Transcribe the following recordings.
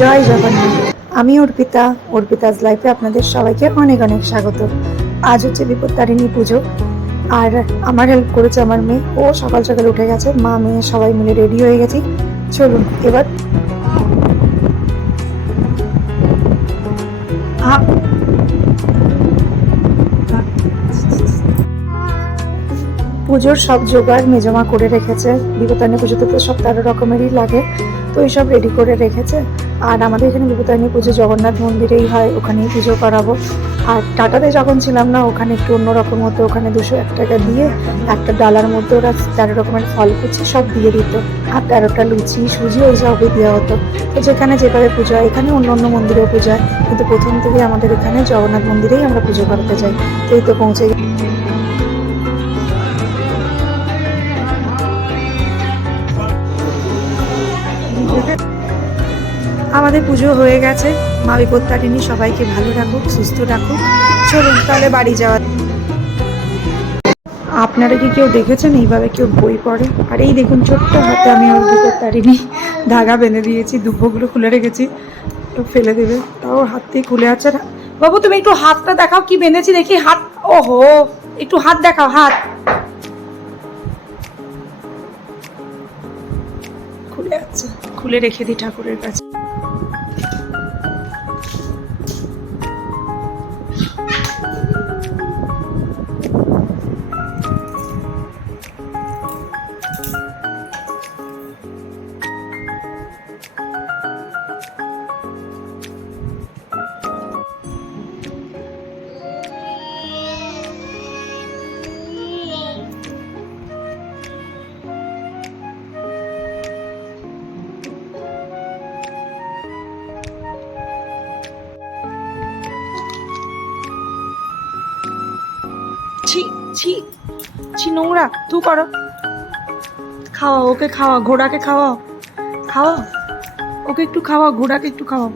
জয় জগন্নাথ। আমি অর্পিতা, অর্পিতাজ লাইফে আপনাদের সবাইকে অনেক অনেক স্বাগত। আজ হচ্ছে বিপত্তারিণী পুজো, আর আমার হেল্প করেছে আমার মেয়ে। ও সকাল সকাল উঠে গেছে, মা, মেয়ে সবাই মিলে রেডি হয়ে গেছি। চলুন এবার। পুজোর সব জোগাড় মেজমা করে রেখেছে। বিপত্তারিণী পুজোতে তো সব তেরো রকমেরই লাগে, তো এইসব রেডি করে রেখেছে। আর আমাদের এখানে বিপত্তারিণী পুজো জগন্নাথ মন্দিরেই হয়, ওখানেই পুজো করাবো। আর টাটাতে যখন ছিলাম না, ওখানে একটু অন্যরকম হতো, ওখানে দুশো এক টাকা দিয়ে একটা ডালার মধ্যে ওরা তেরো রকমের ফল কুচি সব দিয়ে দিত। আর তেরোটা লুচি, সুজি, ওই সবই দেওয়া হতো। তো যেখানে যেভাবে পুজো হয়, এখানে অন্য অন্য মন্দিরেও পুজো হয়। কিন্তু প্রথম থেকে আমাদের এখানে জগন্নাথ মন্দিরেই আমরা পুজো করাতে যাই। এই তো পৌঁছে আমাদের পুজো হয়ে গেছে। মা বিপত্তারিণী, সবাইকে ভালো রাখুক, সুস্থ রাখুক। চলুন তাহলে বাড়ি যাওয়া আপনারা কি কেউ দেখেছেন? এইভাবে কেউ বই পড়ে? আর এই দেখুন, ছোট্ট হাতে আমি ওর বিপত্তারিণী ধাগা বেঁধে দিয়েছি, দুব্বগুলো খুলে রেখেছি। ফেলে দেবে। তাও হাত দিয়ে খুলে আছে না। বাবু, তুমি একটু হাতটা দেখাও কি বেঁধেছি দেখি। হাত ওহো, একটু হাত দেখাও, হাত। খুলে আছে। খুলে রেখে দিই ঠাকুরের কাছে। ছি ছি ছি নোংরা, তু করো। খাওয়া ওকে খাওয়া ঘোড়াকে খাওয়া খাওয়া ওকে একটু খাওয়া ঘোড়াকে একটু খাওয়া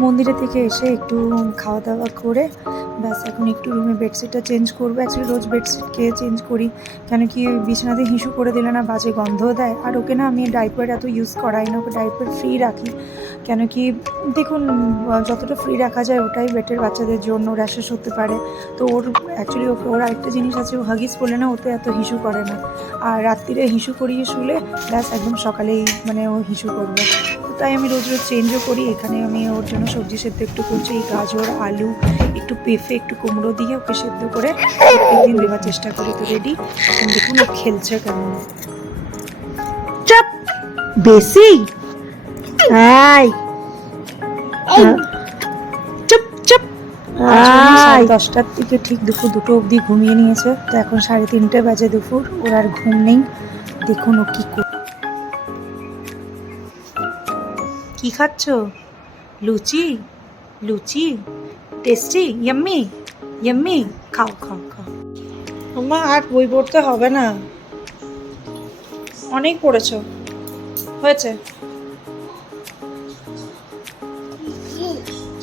মন্দিরে থেকে এসে একটু খাওয়া দাওয়া করে ব্যাস, এখন একটু রুমে বেডশিটটা চেঞ্জ করব। অ্যাকচুয়ালি রোজ বেডশিট কে চেঞ্জ করি। কেন কি বিছানাতে হিসু করে দিলে না বাজে গন্ধও দেয়। আর ওকে না আমি ডাইপার এত ইউজ করাই না, ওকে ডাইপার ফ্রি রাখি। কেন কি দেখুন, যতটা ফ্রি রাখা যায় ওটাই বেটের বাচ্চাদের জন্য র্যাশেস হতে পারে। তো ওর অ্যাকচুয়ালি ওকে, ওর আরেকটা জিনিস আছে, ও হাগিস পড়লে না ওতে এত হিসু করে না। আর রাত্রিরে হিসু করিয়ে শুলে ব্যাস, একদম সকালেই মানে ও হিসু করবে। তাই আমি রোজ রোজ চেঞ্জও করি। এখানে আমি ওর জন্য সবজি সেদ্ধ একটু করছি এই গাজর আলু একটু পেঁপে একটু কুমড়ো দিয়ে ওকে সেদ্ধ করে প্রত্যেকদিন দেওয়ার চেষ্টা করি তো রেডি এখন দেখুন ও খেলছে কেমন। চাপ! বেশি? আই চুপ চুপ! সাড়ে দশটার দিকে ঠিক দুপুর দুটো অবধি ঘুমিয়ে নিয়েছে। তো এখন সাড়ে তিনটে বাজে দুপুর ওর আর ঘুম নেই। দেখুন ও কি কর কি খাচ্ছ? লুচি? লুচি? টেস্টি ইয়াম্মি ইয়াম্মি খাও খাও খাও। তোমা আর বই পড়তে হবে না। অনেক পড়েছো। হয়েছে?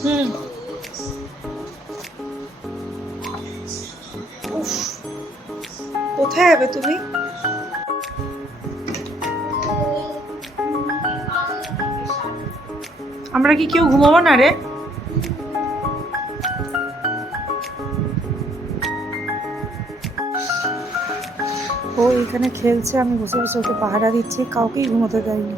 হুম। কোথায় যাবে তুমি? আমরা কি কেউ ঘুমাবো না রে? ও, এখানে খেলছে, আমি বসে বসে ওকে পাহারা দিচ্ছি, কাউকেই ঘুমোতে দেয়নি।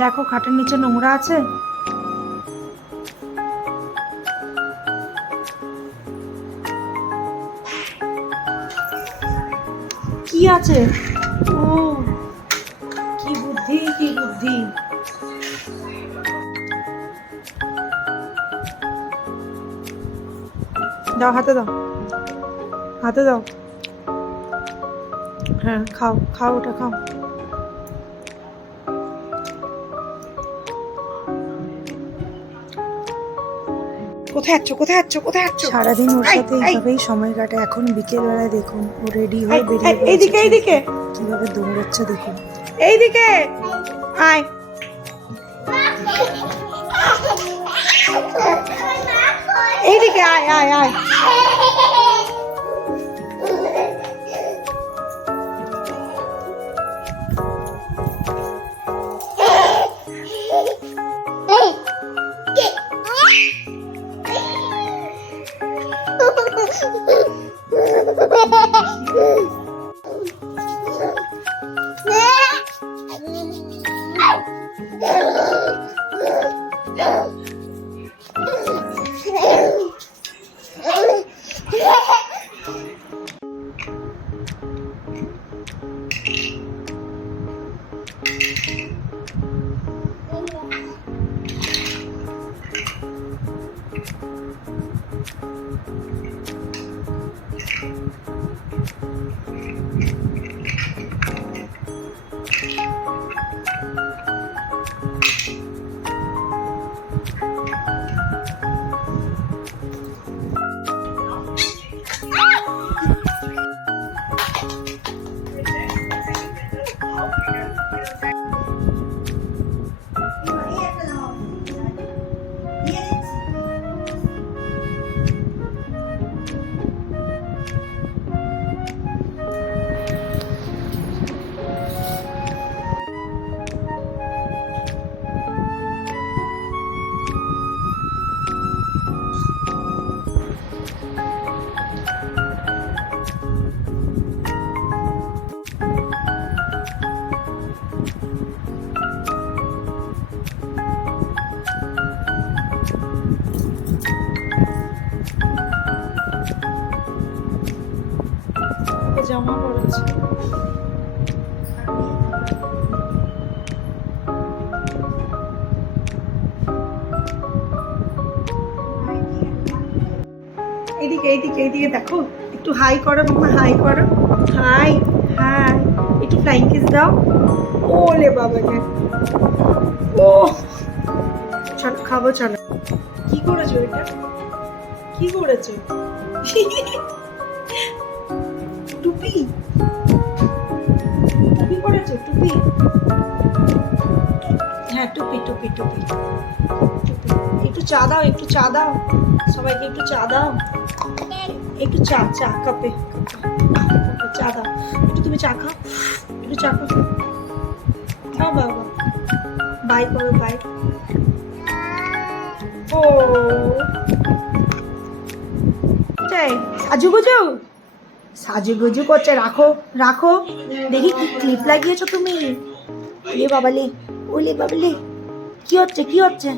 দেখো, খাটের নিচে নোংরা আছে? কি আছে? ও, কি বুদ্ধি কি বুদ্ধি। দাও, হাতে দাও। হাতে দাও। হ্যাঁ খাও খাও ওটা, খাও। কোথায় আছো? কোথায় আছো? কোথায় আছো? সারাদিন ওর সাথে এইভাবেই সময় কাটে। এখন বিকেল বেলায় দেখুন ও রেডি হয়ে বেরিয়ে এই, এইদিকে এইদিকে। কীভাবে দৌড়াচ্ছে দেখুন। এইদিকে। আয়। এইদিকে আয় আয় আয়। Oh, my God. এইদিকে এইদিকে এইদিকে দেখো, একটু হাই করো মামা হাই করো। হাই হাই একটু ফ্লাইং কিস দাও। ওলে বাবাকে ও, চল, খাব, চলো। কি করেছ এটা? কি করেছ? টুপি? টুপি করেছ? টুপি? হ্যাঁ টুপি টুপি টুপি। টুপি। একটু চা দাও, একটু চা দাও। সবাইকে একটু চা দাও। একটু চা চা, কাপে চা দাও। একটু তুমি চা খাও, একটু চা খাও। খাও বাবা। বাই করো বাই ও। চাই সাজুগুজু সাজুগুজু করছে, রাখো রাখো। দেখি কি ক্লিপ লাগিয়েছো তুমি। এ বাবালে ওলে বাবালে। কি হচ্ছে কি হচ্ছে?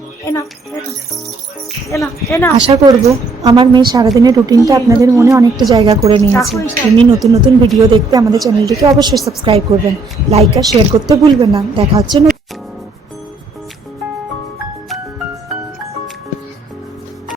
আশা করব আমার মেয়ে সারাদিনের রুটিনটা আপনাদের মনে অনেকটা জায়গা করে নিয়েছে। এমনি নতুন নতুন ভিডিও দেখতে আমাদের চ্যানেলটিকে অবশ্যই সাবস্ক্রাইব করবেন লাইক আর শেয়ার করতে ভুলবেন না। দেখা হচ্ছে